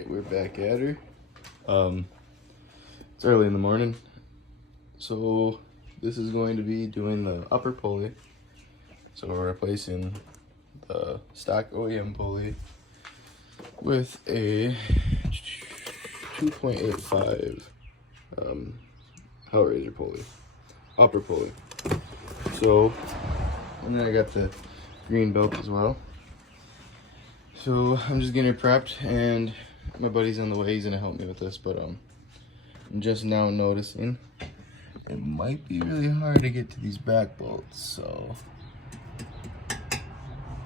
Alright, we're back at her. It's early in the morning. So this is going to be doing the upper pulley. So we're replacing the stock OEM pulley with a 2.85 Hellraiser pulley, upper pulley. So, and then I got the green belt as well. So I'm just getting it prepped, and my buddy's on the way. He's gonna help me with this, but I'm just now noticing it might be really hard to get to these back bolts. So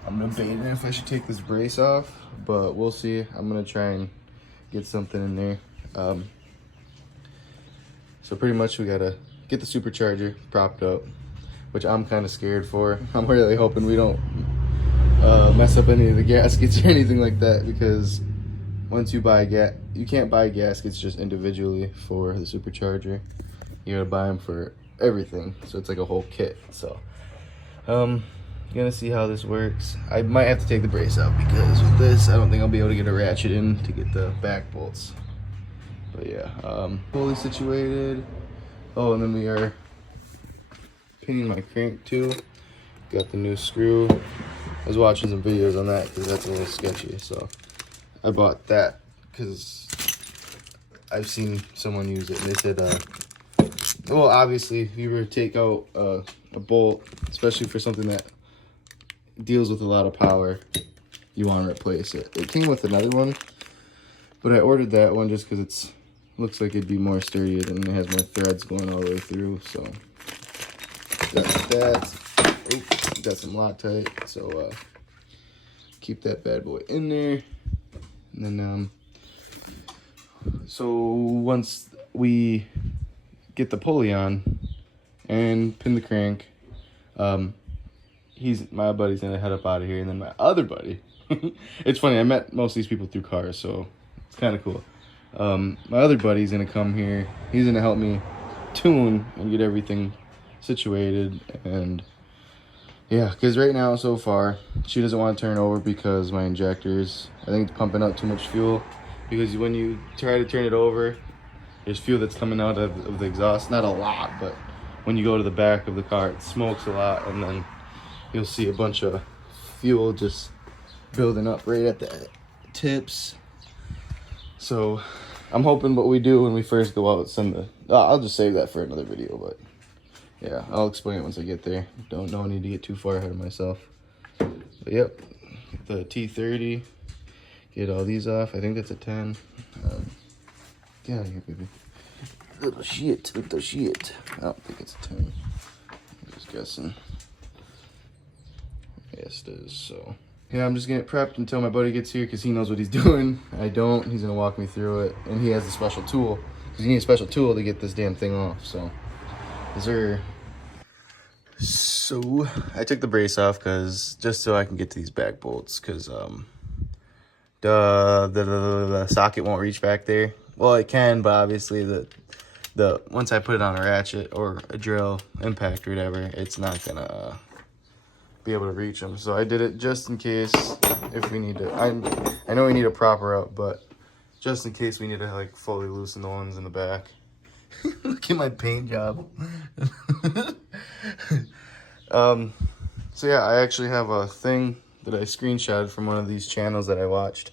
I'm debating if I should take this brace off, but we'll see. I'm gonna try and get something in there. So pretty much we gotta get the supercharger propped up, which I'm kind of scared for. I'm really hoping we don't mess up any of the gaskets or anything like that, because once you buy you can't buy gaskets just individually for the supercharger. You gotta buy them for everything, so it's like a whole kit. So gonna see how this works. I might have to take the brace out, because with this I don't think I'll be able to get a ratchet in to get the back bolts. But yeah, fully situated. Oh, and then we are pinning my crank too. Got the new screw. I was watching some videos on that because that's a little sketchy, so I bought that because I've seen someone use it, and they said well, obviously if you were to take out a bolt, especially for something that deals with a lot of power, you want to replace it. It came with another one, but I ordered that one just because it looks like it'd be more sturdy and it has more threads going all the way through. So got that. Oops, got some Loctite, so keep that bad boy in there. And then so once we get the pulley on and pin the crank, my buddy's gonna head up out of here, and then my other buddy it's funny, I met most of these people through cars, so it's kind of cool. My other buddy's gonna come here. He's gonna help me tune and get everything situated. And yeah, because right now so far she doesn't want to turn over because my injectors, I think it's pumping out too much fuel, because when you try to turn it over, there's fuel that's coming out of the exhaust. Not a lot, but when you go to the back of the car, it smokes a lot, and then you'll see a bunch of fuel just building up right at the tips. So I'm hoping what we do when we first go out, I'll just save that for another video, but yeah, I'll explain it once I get there. Don't need to get too far ahead of myself. But yep, the T30, get all these off. I think that's a 10. Get out of here, baby. Little shit. I don't think it's a 10. I'm just guessing. Yes, it is. So yeah, I'm just getting it prepped until my buddy gets here, because he knows what he's doing. I don't. He's gonna walk me through it, and he has a special tool, because you need a special tool to get this damn thing off. So so I took the brace off just so I can get to these back bolts, because the socket won't reach back there. Well, it can, but obviously the once I put it on a ratchet or a drill impact or whatever, it's not gonna be able to reach them. So I did it just in case, if we need to. I know we need a proper up, but just in case we need to like fully loosen the ones in the back. Look at my paint job. So yeah, I actually have a thing that I screenshotted from one of these channels that I watched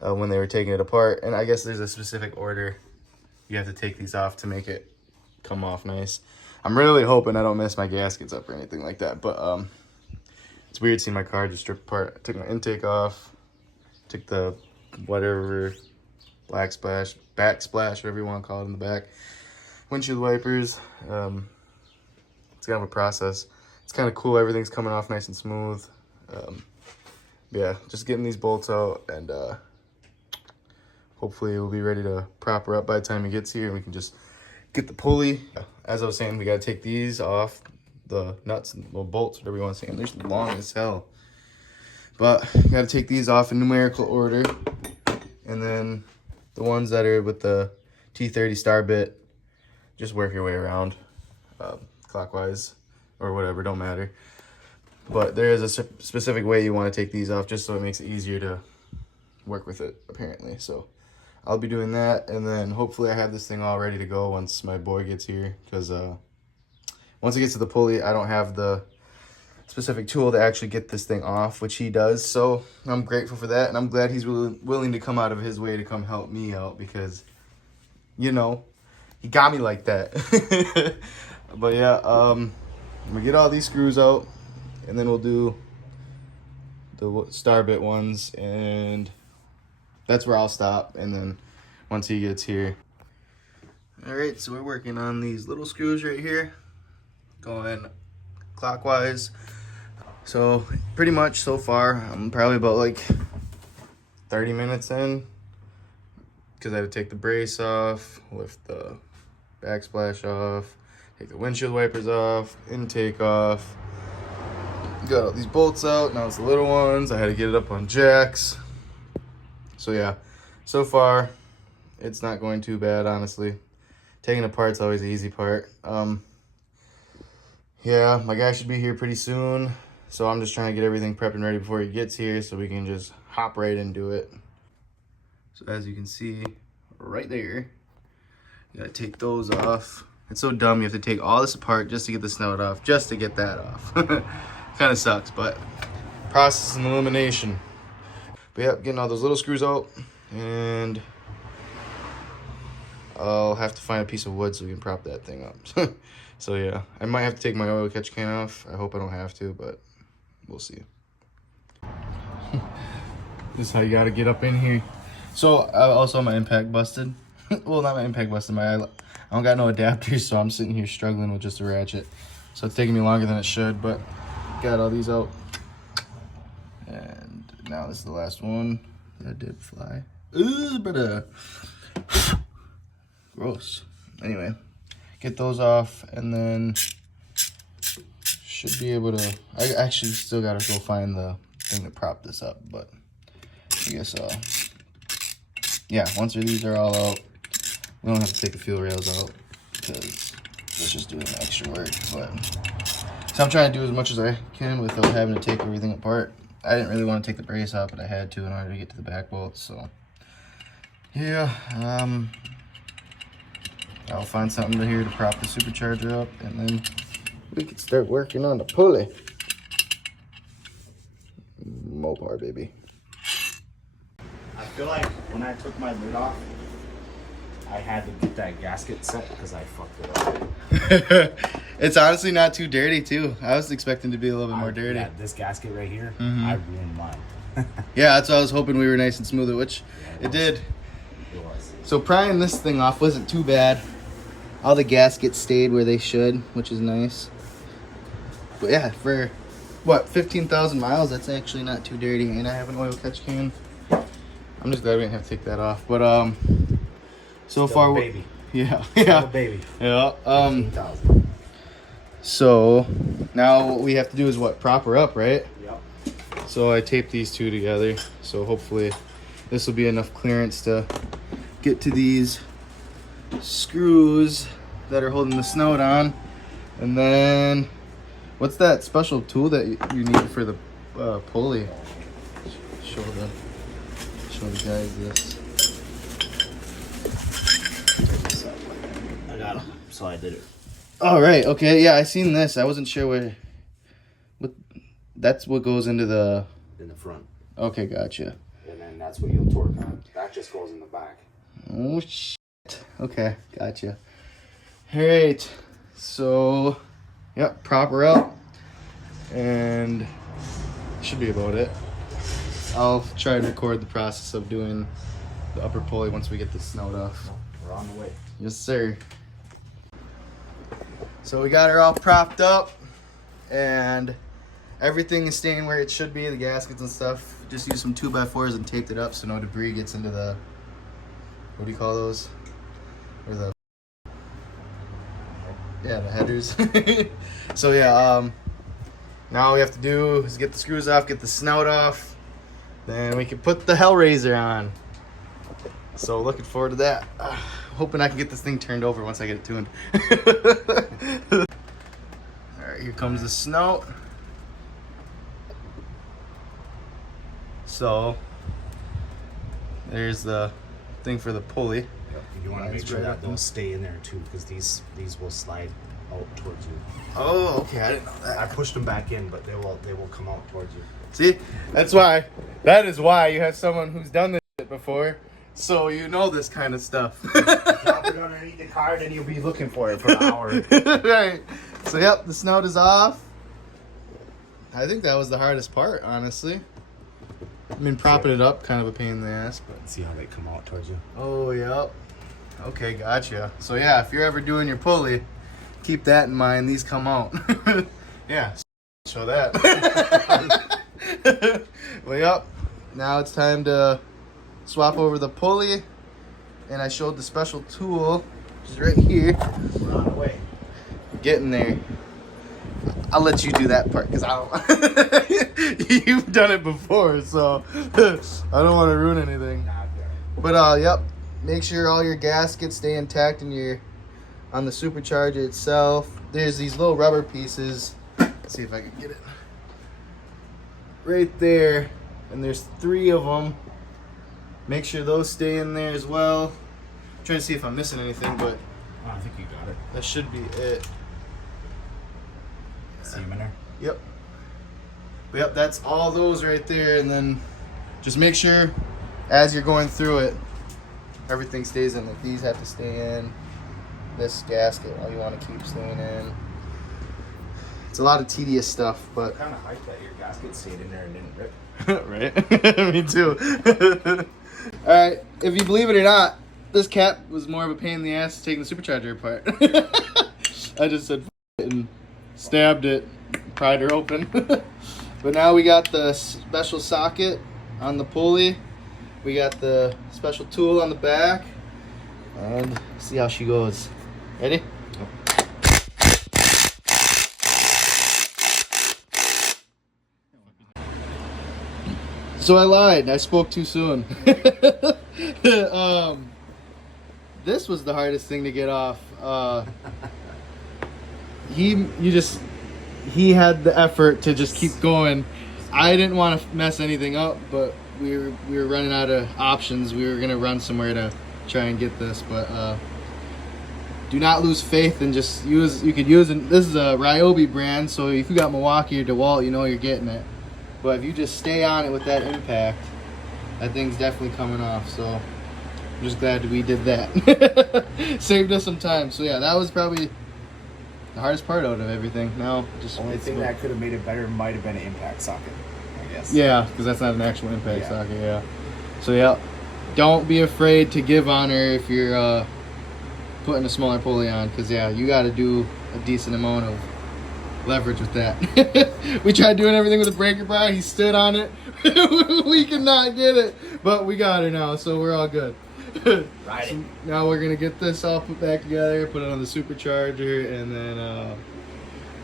when they were taking it apart, and I guess there's a specific order you have to take these off to make it come off nice. I'm really hoping I don't mess my gaskets up or anything like that, but it's weird seeing my car just strip apart. I took my intake off, took the whatever black splash, back splash, whatever you want to call it, in the back, windshield wipers. It's kind of a process. It's kind of cool. Everything's coming off nice and smooth. Yeah, just getting these bolts out, and hopefully we'll be ready to prop her up by the time he gets here, and we can just get the pulley. As I was saying, we got to take these off, the nuts and little bolts, whatever you want to say. And they're long as hell. But you got to take these off in numerical order. And then the ones that are with the T30 star bit, just work your way around clockwise or whatever, don't matter. But there is a specific way you want to take these off, just so it makes it easier to work with it, apparently. So I'll be doing that, and then hopefully I have this thing all ready to go once my boy gets here, because once he gets to the pulley, I don't have the specific tool to actually get this thing off, which he does. So I'm grateful for that, and I'm glad he's willing to come out of his way to come help me out, because, you know, he got me like that. But yeah, I'm gonna get all these screws out, and then we'll do the star bit ones, and that's where I'll stop. And then once he gets here. All right, so we're working on these little screws right here, going clockwise. So pretty much so far, I'm probably about like 30 minutes in, because I had to take the brace off, lift the backsplash off, take the windshield wipers off, intake off. Got all these bolts out, now it's the little ones. I had to get it up on jacks. So yeah, so far it's not going too bad, honestly. Taking apart's always the easy part. Yeah, my guy should be here pretty soon, so I'm just trying to get everything prepped and ready before he gets here so we can just hop right into it. So as you can see right there, you gotta take those off. It's so dumb, you have to take all this apart just to get the snout off, just to get that off. Kind of sucks, but process and elimination. But yeah, getting all those little screws out, and I'll have to find a piece of wood so we can prop that thing up. So yeah, I might have to take my oil catch can off. I hope I don't have to, but we'll see. This is how you gotta get up in here. So also my impact busted. Well, not my impact busted, I don't got no adapters, so I'm sitting here struggling with just a ratchet. So it's taking me longer than it should, but got all these out. And now this is the last one. That did fly. Ooh, but gross. Anyway, get those off, and then should be able to. I actually still gotta go find the thing to prop this up, but I guess yeah, once these are all out, we don't have to take the fuel rails out because it's just doing extra work. But so I'm trying to do as much as I can without having to take everything apart. I didn't really want to take the brace out, but I had to in order to get to the back bolts. So yeah, I'll find something to here to prop the supercharger up, and then we can start working on the pulley. Mopar, baby. I feel like when I took my lid off, I had to get that gasket set because I fucked it up. It's honestly not too dirty, too. I was expecting to be a little bit more dirty. Yeah, this gasket right here, I ruined mine. Yeah, that's why I was hoping we were nice and smooth, which yeah, it did. It was. So prying this thing off wasn't too bad. All the gaskets stayed where they should, which is nice. But yeah, for what, 15,000 miles, that's actually not too dirty. And I have an oil catch can. I'm just glad we didn't have to take that off. But so Still far, baby. Yeah, Still yeah, a baby. Yeah. 15,000. So now what we have to do is what, prop her up, right? Yep. So I taped these two together. So hopefully this will be enough clearance to get to these screws that are holding the snout on. And then what's that special tool that you need for the pulley? Show the guys this. I got him, so I did it. All right, okay, yeah, I seen this. I wasn't sure what that's what goes into the In the front. Okay, gotcha. And then that's what you'll torque on. That just goes in the back. Oh shit. Okay, gotcha. All right, so yep, prop her up, and should be about it. I'll try to record the process of doing the upper pulley once we get the snout off. We're on the way. Yes, sir. So we got her all propped up, and everything is staying where it should be, the gaskets and stuff. Just used some 2x4s and taped it up so no debris gets into the, what do you call those? Or the, yeah, the headers. So yeah, now all we have to do is get the screws off, get the snout off, then we can put the Hellraiser on. So looking forward to that. Hoping I can get this thing turned over once I get it tuned. Alright, here comes the snout. So there's the thing for the pulley. Yep. You want to make sure right that up they'll stay in there too, because these will slide out towards you. Oh, okay. I didn't know that. I pushed them back in, but they will come out towards you. See, that is why you have someone who's done this shit before, so you know this kind of stuff. Drop it underneath the car, then you'll be looking for it for an hour. Right. So yep, the snout is off. I think that was the hardest part, honestly. I mean, propping it up, kind of a pain in the ass, but. See how they come out towards you. Oh, yep. Okay, gotcha. So yeah, if you're ever doing your pulley, keep that in mind. These come out. Yeah. Show that. Well, yep. Now it's time to swap over the pulley, and I showed the special tool, which is right here. We're on the way. Getting there. I'll let you do that part because I don't. You've done it before, so I don't want to ruin anything. But yep. Make sure all your gaskets stay intact and you're on the supercharger itself. There's these little rubber pieces. Let's see if I can get it. Right there. And there's 3 of them. Make sure those stay in there as well. I'm trying to see if I'm missing anything, but I think you got it. that should be it. See them in there? Yep. Yep, that's all those right there. And then just make sure as you're going through it, everything stays in. Like these have to stay in. This gasket, all you want to keep staying in. It's a lot of tedious stuff, but Kind of hyped that your gasket stayed in there and didn't rip. right? Me too. All right, if you believe it or not, this cap was more of a pain in the ass taking the supercharger apart. I just said it and stabbed it, pried her open. But now we got the special socket on the pulley. We got the special tool on the back, and see how she goes. Ready? So I lied. I spoke too soon. This was the hardest thing to get off. He had the effort to just keep going. I didn't want to mess anything up, but we were running out of options. We were gonna run somewhere to try and get this, but do not lose faith and just use. You could use this is a Ryobi brand, so if you got Milwaukee or DeWalt, you know you're getting it. But if you just stay on it with that impact, that thing's definitely coming off. So I'm just glad we did that. Saved us some time. So yeah, that was probably the hardest part out of everything. Now just Only thing that could have made it better might have been an impact socket, I guess. yeah, because that's not an actual impact socket. Yeah. So yeah, don't be afraid to give on her if you're putting a smaller pulley on, because yeah, you got to do a decent amount of leverage with that. We tried doing everything with a breaker bar. He stood on it. We could not get it, but we got her now, so we're all good. Right. So now we're gonna get this all put back together, put it on the supercharger, and then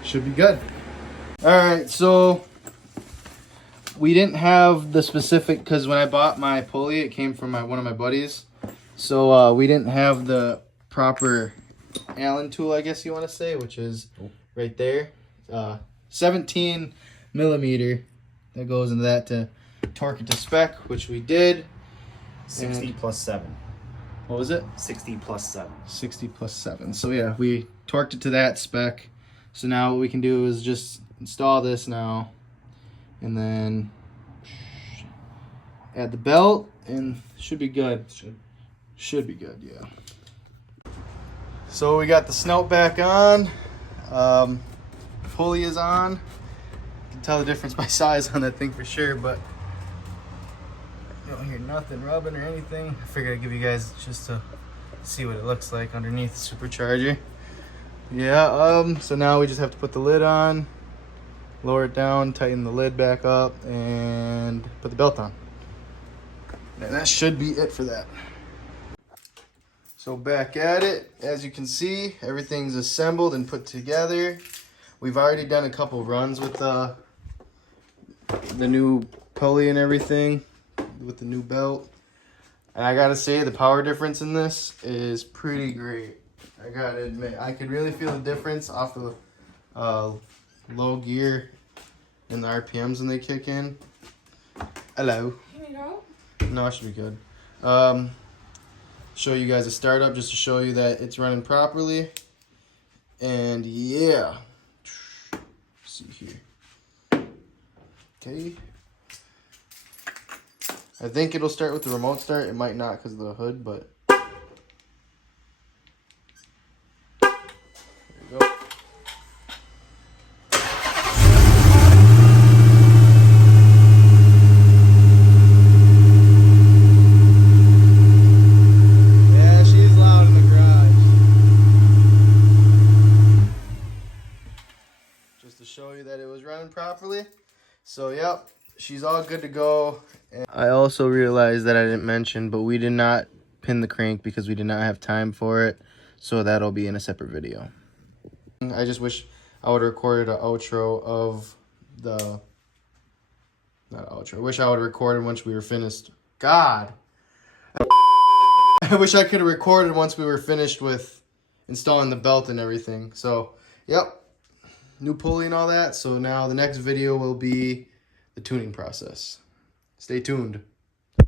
should be good. All right, so we didn't have the specific, because when I bought my pulley, it came from one of my buddies, so we didn't have the proper Allen tool, I guess you want to say, which is right there. 17 millimeter that goes into that to torque it to spec, which we did. 60 plus 7. What was it? 60 plus 7. 60 plus 7. So yeah, we torqued it to that spec. So now what we can do is just install this now, and then add the belt, and should be good. Should be good, yeah. So we got the snout back on. Pulley is on. You can tell the difference by size on that thing for sure, but you don't hear nothing rubbing or anything. I figured I'd give you guys just to see what it looks like underneath the supercharger. Yeah, so now we just have to put the lid on, lower it down, tighten the lid back up, and put the belt on. And that should be it for that. So back at it, as you can see, everything's assembled and put together. We've already done a couple runs with the new pulley and everything, with the new belt. And I gotta say, the power difference in this is pretty great. I gotta admit, I could really feel the difference off the low gear and the RPMs when they kick in. Hello. Here we go. No, I should be good. show you guys a startup just to show you that it's running properly. And yeah, let's see here. Okay, I think it'll start with the remote start. It might not because of the hood, but there you go. Yeah, she's loud in the garage. Just to show you that it was running properly. So yep, she's all good to go. And I also realized that I didn't mention, but we did not pin the crank because we did not have time for it. So that'll be in a separate video. I just wish I would have recorded an outro of the, not outro, I wish I would have recorded once we were finished. God. I wish I could have recorded once we were finished with installing the belt and everything. So, yep. New pulley and all that. So now the next video will be the tuning process. Stay tuned.